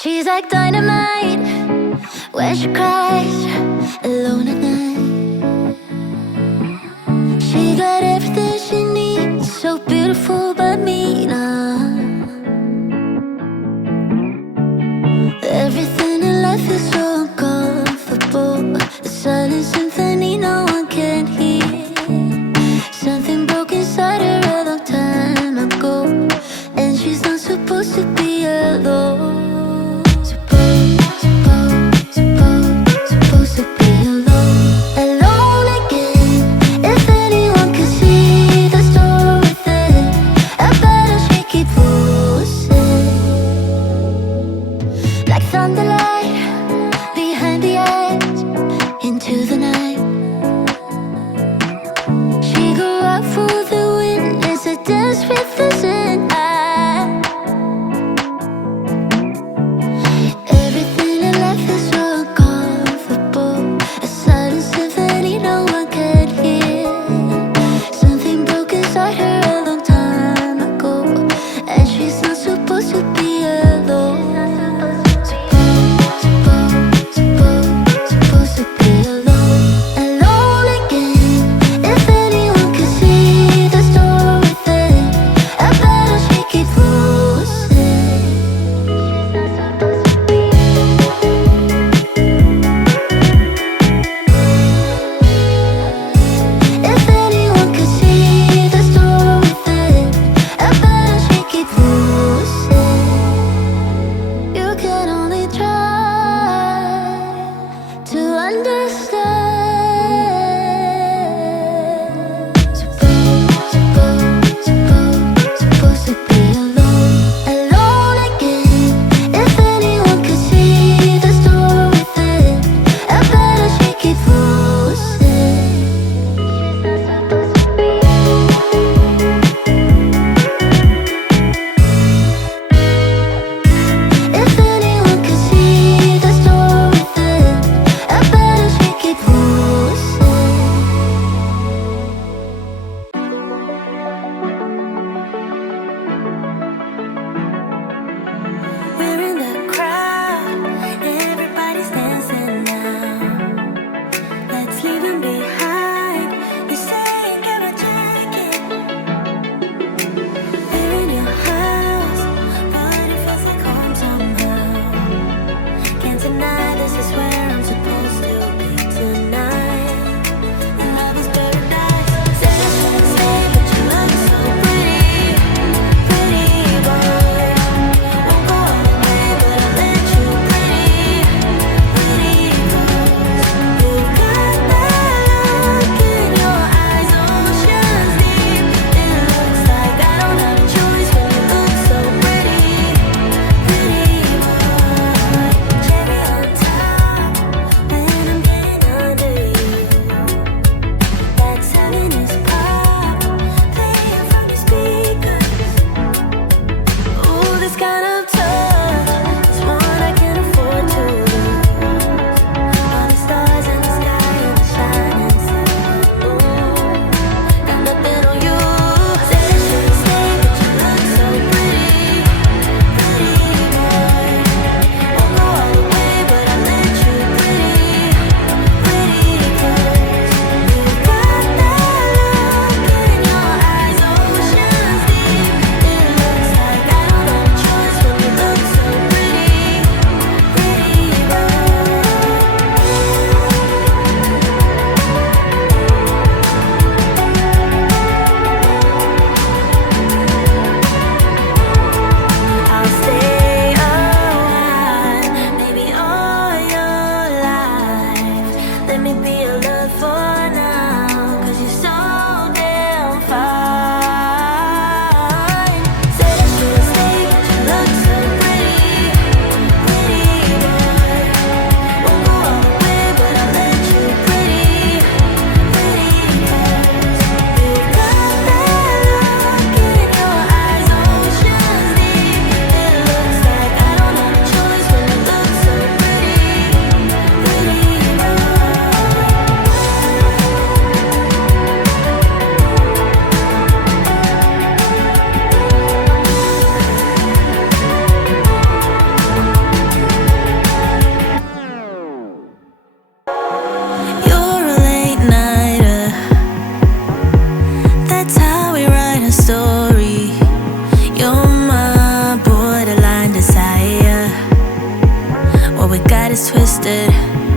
She's like dynamite when she cries alone at night. She got everything she needs, so beautiful but mean. Everything in life is so uncomfortable. A silent symphony no one can hear. Something broke inside her a long time ago, and she's not supposed to be alone. Supposed to be alone. Alone again. If anyone could see the storm within, I bet she keep losing. Like thunderlight behind the eyes into the night. She go out for the wind as a dance with the sun. Everything in life is so uncomfortable. A silent symphony no one can hear. Something broke inside her a long time ago, and she's not supposed to be alone. Supposed to be alone. that is twisted.